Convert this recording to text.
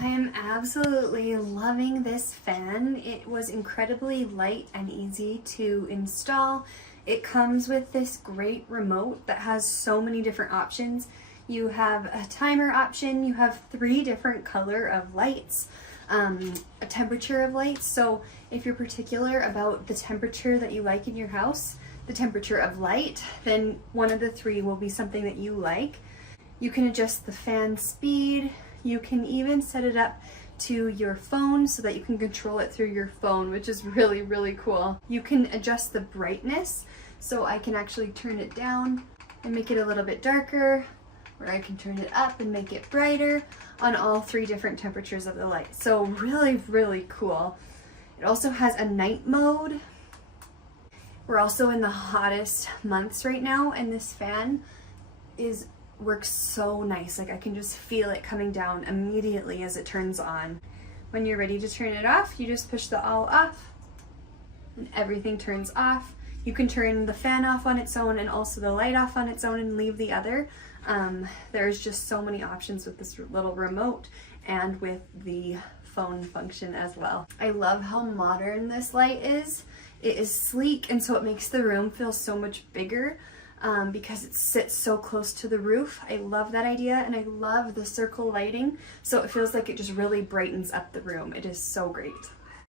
I am absolutely loving this fan. It was incredibly light and easy to install. It comes with this great remote that has so many different options. You have a timer option, you have 3 different color of lights, a temperature of lights. So if you're particular about the temperature that you like in your house, the temperature of light, then one of the 3 will be something that you like. You can adjust the fan speed. You can even set it up to your phone so that you can control it through your phone, which is really, really cool. You can adjust the brightness, so I can actually turn it down and make it a little bit darker, or I can turn it up and make it brighter on all 3 different temperatures of the light. So really, really cool. It also has a night mode. We're also in the hottest months right now, and this fan works so nice. Like, I can just feel it coming down immediately as it turns on. When you're ready to turn it off, you just push the all off and everything turns off. You can turn the fan off on its own and also the light off on its own and leave the other. There's just so many options with this little remote and with the phone function as well. I love how modern this light is. It is sleek, and so it makes the room feel so much bigger. Because it sits so close to the roof. I love that idea, and I love the circle lighting, so it feels like it just really brightens up the room. It is so great.